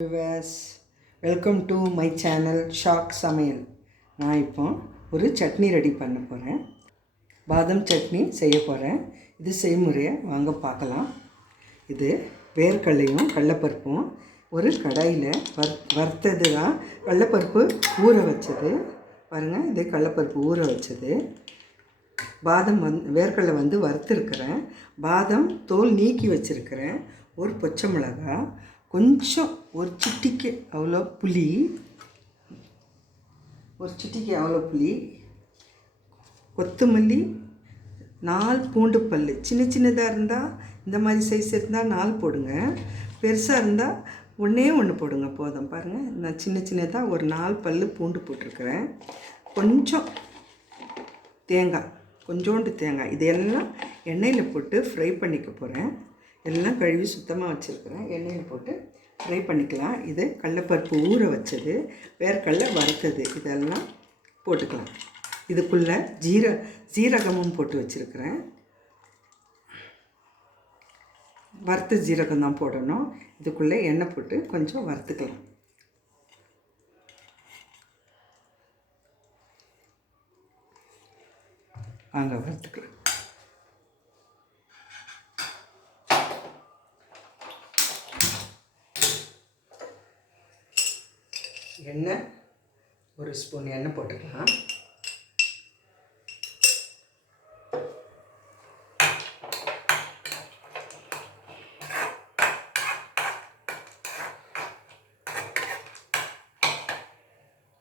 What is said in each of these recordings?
Viewers, welcome to my channel shock சமையல். நான் இப்போ ஒரு சட்னி ரெடி பண்ண போகிறேன். பாதாம் சட்னி செய்ய போகிறேன். இது செய்முறையை வாங்க பார்க்கலாம். இது வேர்க்கடலையும் கடலைப்பருப்பும் ஒரு கடாயில் வறுத்தது தான். கடலைப்பருப்பு ஊற வச்சது பாருங்கள். இது கடலைப்பருப்பு ஊற வச்சது. பாதாம் வேர்க்கடலை வறுத்துருக்கிறேன். பாதாம் தோல் நீக்கி வச்சுருக்கிறேன். ஒரு பச்சை மிளகாய், கொஞ்சம் ஒரு சிட்டிக்கு அவ்வளோ புளி, கொத்தமல்லி, 4 பூண்டு பல். சின்னதாக இருந்தால் இந்த மாதிரி சைஸ் இருந்தால் 4 போடுங்க. பெருசாக இருந்தால் ஒன்று போடுங்க போதும். பாருங்கள், நான் சின்னதாக ஒரு 4 பல் பூண்டு போட்டிருக்கிறேன். கொஞ்சம் தேங்காய், கொஞ்சோண்டு தேங்காய். இதெல்லாம் எண்ணெயில் போட்டு ஃப்ரை பண்ணிக்க போகிறேன். எல்லாம் கழுவி சுத்தமாக வச்சுருக்கிறேன். எண்ணெயில் போட்டு ஃப்ரை பண்ணிக்கலாம். இது கடலைப்பருப்பு ஊற வச்சது, வேர்க்கடலை வறுத்தது, இதெல்லாம் போட்டுக்கலாம். இதுக்குள்ளே ஜீரகமும் போட்டு வச்சுருக்கிறேன். வறுத்த ஜீரகம் தான் போடணும். இதுக்குள்ளே எண்ணெய் போட்டு கொஞ்சம் வறுத்துக்கலாம். வாங்க வறுத்துக்கலாம். எண்ணெய், ஒரு ஸ்பூன் எண்ணெய் போட்டுக்கலாம்.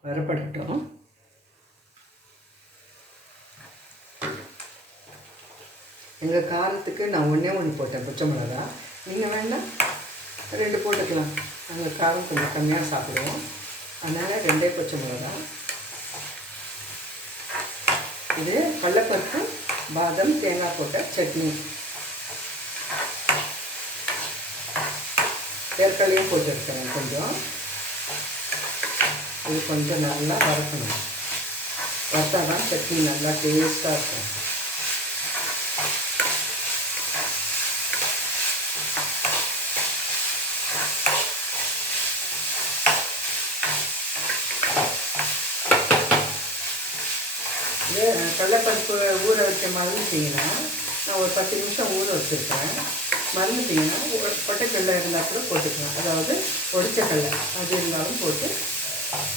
வறுபடட்டும். எங்கள் காரத்துக்கு நான் ஒன்று போட்டேன் பச்சை மிளகா. நீங்கள் வேணால் 2 போட்டுக்கலாம். நாங்கள் காரம் கொஞ்சம் கம்மியாக சாப்பிடுவோம், அதனால் 2 பச்சை மிளகா. இது கடலைப்பருப்பு பாதாம் தேங்காய் போட்ட சட்னி. வேர்க்கடலையும் போட்டுருக்கிறேன் கொஞ்சம். இது கொஞ்சம் நல்லா வறுக்கணும். வறுத்தா தான் சட்னி நல்லா டேஸ்ட்டாக இருக்கும். கடலைப்பருப்பு ஊற வச்ச மாதிரி செய்யணும். நான் ஒரு 10 நிமிஷம் ஊற வச்சுருக்கேன். மறந்துட்டிங்கன்னா பொட்டைக்கடலை இருந்தால் கூட போட்டுக்கலாம். அதாவது ஒடிச்ச கடலை அது இருந்தாலும் போட்டு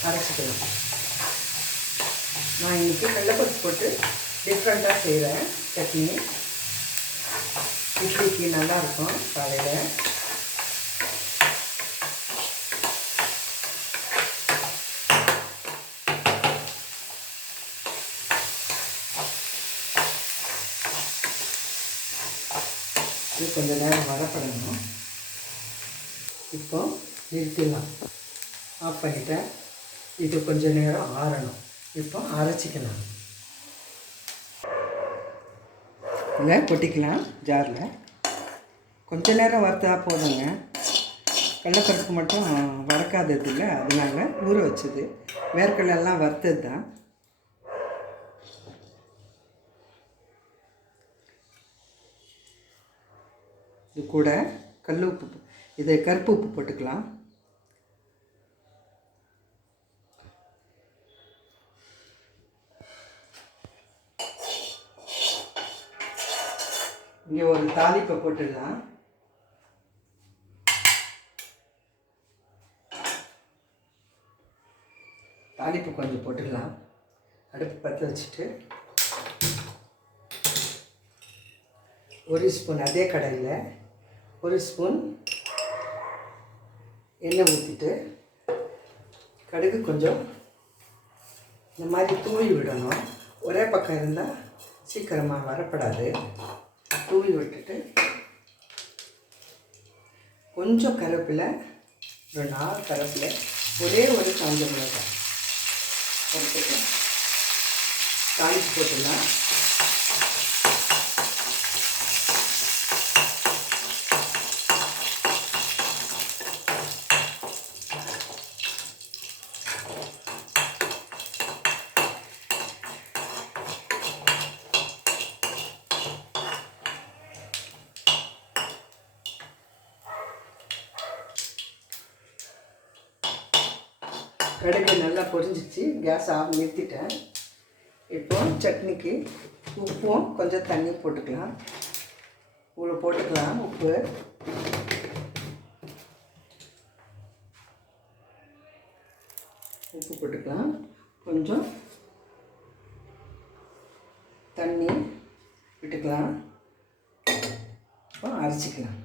அரைச்சிக்கலாம். நான் இன்றைக்கி கடலைப்பருப்பு போட்டு டிஃப்ரெண்ட்டாக செய்கிறேன் சட்னி. இட்லிக்கு நல்லாயிருக்கும் காலையில். இது கொஞ்சம் நேரம் வரப்படணும். இப்போ நிறுத்திடலாம். ஆஃப் பண்ணிட்டேன். இது கொஞ்சம் நேரம் ஆறணும். இப்போ அரைச்சிக்கலாம். இல்லை கொட்டிக்கலாம் ஜாரில். கொஞ்ச நேரம் வறுத்தா போதுங்க. கடலைப்பருப்பு மட்டும் வறுக்காதது இல்லை, அதனால ஊற வச்சது. வேர்க்கடலாம் வறுத்தது தான். இது கூட கல் உப்பு, இது கருப்பு உப்பு போட்டுக்கலாம். இங்கே ஒரு தாளிப்பை போட்டுடலாம். தாளிப்பு கொஞ்சம் போட்டுக்கலாம். அடுப்பு பற்ற வச்சுட்டு ஒரு ஸ்பூன் அதே கடாயில் 1 ஸ்பூன் எண்ணெய் ஊற்றிட்டு கடுகு கொஞ்சம் இந்த மாதிரி தூவி விடணும். ஒரே பக்கம் இருந்தால் சீக்கிரமாக வரப்படாது. தூவி விட்டுட்டு கொஞ்சம் கருவேப்பிலை, ஒரு 4 கருவேப்பிலை, ஒரே ஒரு காஞ்ச மிளகாய் போட்டுக்கலாம். தாளிப்பு போட்டுடலாம். கடுகு நல்லா பொரிஞ்சிச்சு, கேஸ் ஆஃப் நிறுத்திட்டேன். இப்போ சட்னிக்கு உப்பும் கொஞ்சம் தண்ணி போட்டுக்கலாம். இவ்வளோ போட்டுக்கலாம். உப்பு போட்டுக்கலாம். கொஞ்சம் தண்ணி விட்டுக்கலாம். இப்போ அரைச்சிக்கலாம்.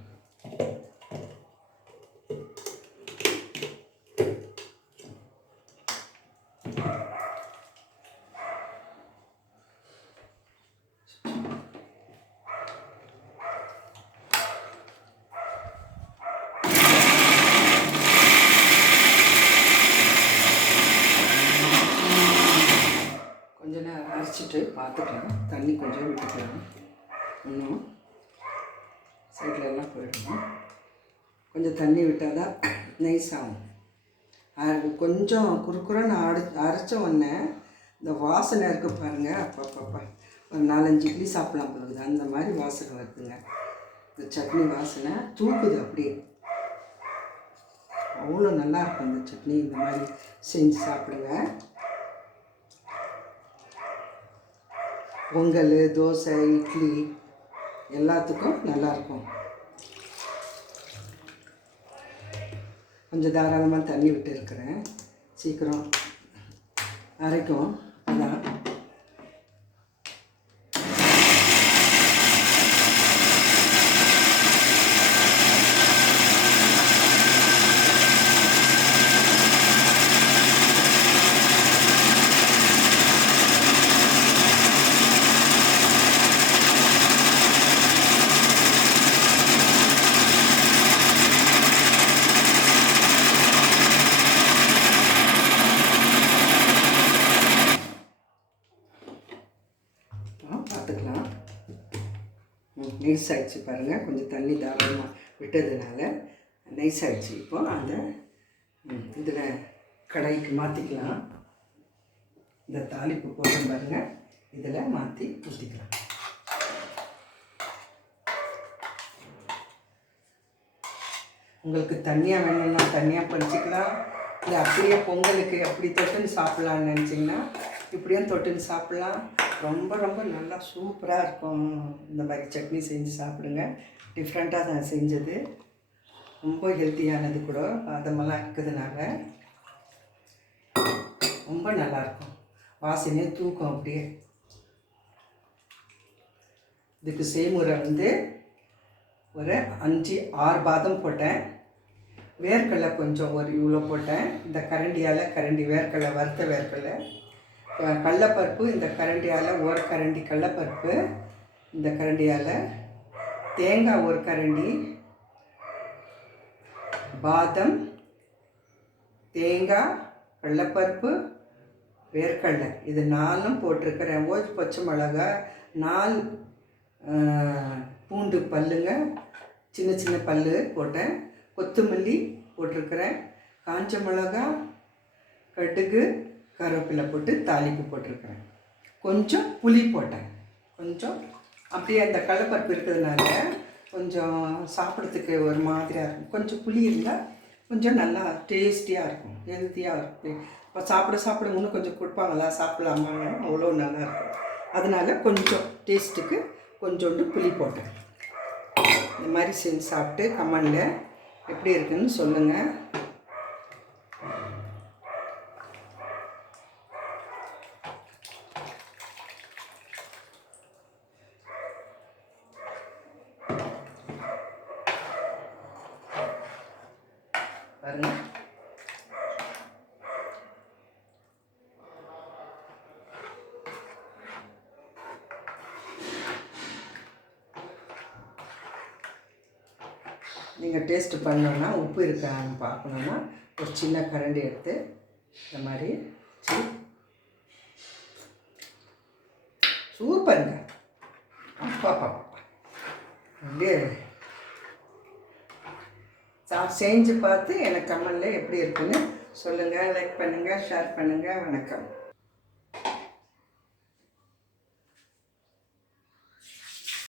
அரைச்சிட்டு பார்த்துக்கலாம். தண்ணி கொஞ்சம் விட்டுக்கலாம். இன்னும் சைடில் எல்லாம் போயிடணும். கொஞ்சம் தண்ணி விட்டால் தான் நைஸ் ஆகும். கொஞ்சம் குறுக்குறன்னு அரைச்ச உடனே இந்த வாசனை இருக்குது பாருங்கள். அப்பப்பப்பா ஒரு 4-5 இட்லி சாப்பிட்லாம் போகுது. அந்த மாதிரி வாசனை வருதுங்க. இந்த சட்னி வாசனை தூக்குது அப்படியே. அவ்வளோ நல்லாயிருக்கும் இந்த சட்னி. இந்த மாதிரி செஞ்சு சாப்பிடுங்க. பொங்கல், தோசை, இட்லி எல்லாத்துக்கும் நல்லாயிருக்கும். கொஞ்சம் தாராளமாக தண்ணி விட்டு இருக்கிறேன். சீக்கிரம் அரைக்கும். அதான் பார்த்துக்கலாம். நைஸ் ஆகிடுச்சு பாருங்கள். கொஞ்சம் தண்ணி தாராளமாக விட்டதுனால நைஸ் ஆகிடுச்சு. இப்போ அந்த இதில் கடாய்க்கு மாற்றிக்கலாம். இந்த தாளிப்பு போட்டு பாருங்கள், இதில் மாற்றி ஊற்றிக்கலாம். உங்களுக்கு தண்ணியாக வேணும்னா தண்ணியாக பறிச்சிக்கலாம். இல்லை அப்படியே பொங்கலுக்கு அப்படி தொட்டுன்னு சாப்பிட்லான்னு நினச்சிங்கன்னா இப்படியும் தொட்டுன்னு சாப்பிட்லாம். ரொம்ப ரொம்ப நல்லா சூப்பராக இருக்கும். இந்த மாதிரி சட்னி செஞ்சு சாப்பிடுங்க. டிஃப்ரெண்ட்டாக நான் செஞ்சது. ரொம்ப ஹெல்த்தியானது கூட. அதமெல்லாம் இருக்கிறதுனால ரொம்ப நல்லாயிருக்கும். வாசனையே தூக்கும் அப்படியே. இதுக்கு செய்முறை ஒரு 5-6 பாதம் போட்டேன். வேர்க்கடலை கொஞ்சம் ஒரு இவ்வளோ போட்டேன். இந்த கரண்டி வேர்க்கடலை, வறுத்த வேர்க்கடலை. கடலப்பருப்பு இந்த கரண்டியால் ஒரு கரண்டி கடலப்பருப்பு. இந்த கரண்டியால் தேங்காய் ஒரு கரண்டி. பாதம், தேங்காய், கடலப்பருப்பு, வேர்க்கடலை இது 4ம் போட்டிருக்கிறேன். ஒரு பச்சை மிளகா, 4 பூண்டு பல்லுங்க, சின்ன சின்ன பல் போட்டேன். கொத்தமல்லி போட்டிருக்கிறேன். காஞ்ச மிளகா, கடுகு, கருவேப்பிலை போட்டு தாளிப்பு போட்டிருக்கிறேன். கொஞ்சம் புளி போட்டேன். கொஞ்சம் அப்படியே அந்த கடலப்பருப்பு இருக்கிறதுனால கொஞ்சம் சாப்பிட்றதுக்கு ஒரு மாதிரியாக இருக்கும். கொஞ்சம் புளி இருந்தால் கொஞ்சம் நல்லா டேஸ்டியாக இருக்கும், ஹெல்த்தியாக இருக்கும். இப்போ சாப்பிட இன்னும் கொஞ்சம் கொடுப்பாங்களா, சாப்பிட்லாமான்னு அவ்வளோ நல்லாயிருக்கும். அதனால் கொஞ்சம் டேஸ்ட்டுக்கு கொஞ்சோண்டு புளி போட்டேன். இந்த மாதிரி செஞ்சு சாப்பிட்டு கமெண்டில் எப்படி இருக்குன்னு சொல்லுங்கள். பாருங்க, நீங்கள் டேஸ்ட்டு பண்ணணுன்னா உப்பு இருக்கான்னு பார்க்கணுன்னா ஒரு சின்ன கரண்டி எடுத்து இந்த மாதிரி சூப்பருங்க. அப்பா அப்படியே செஞ்சு பார்த்து எனக்கு கமெண்டில் எப்படி இருக்குன்னு சொல்லுங்கள். லைக் பண்ணுங்கள், ஷேர் பண்ணுங்கள். வணக்கம்.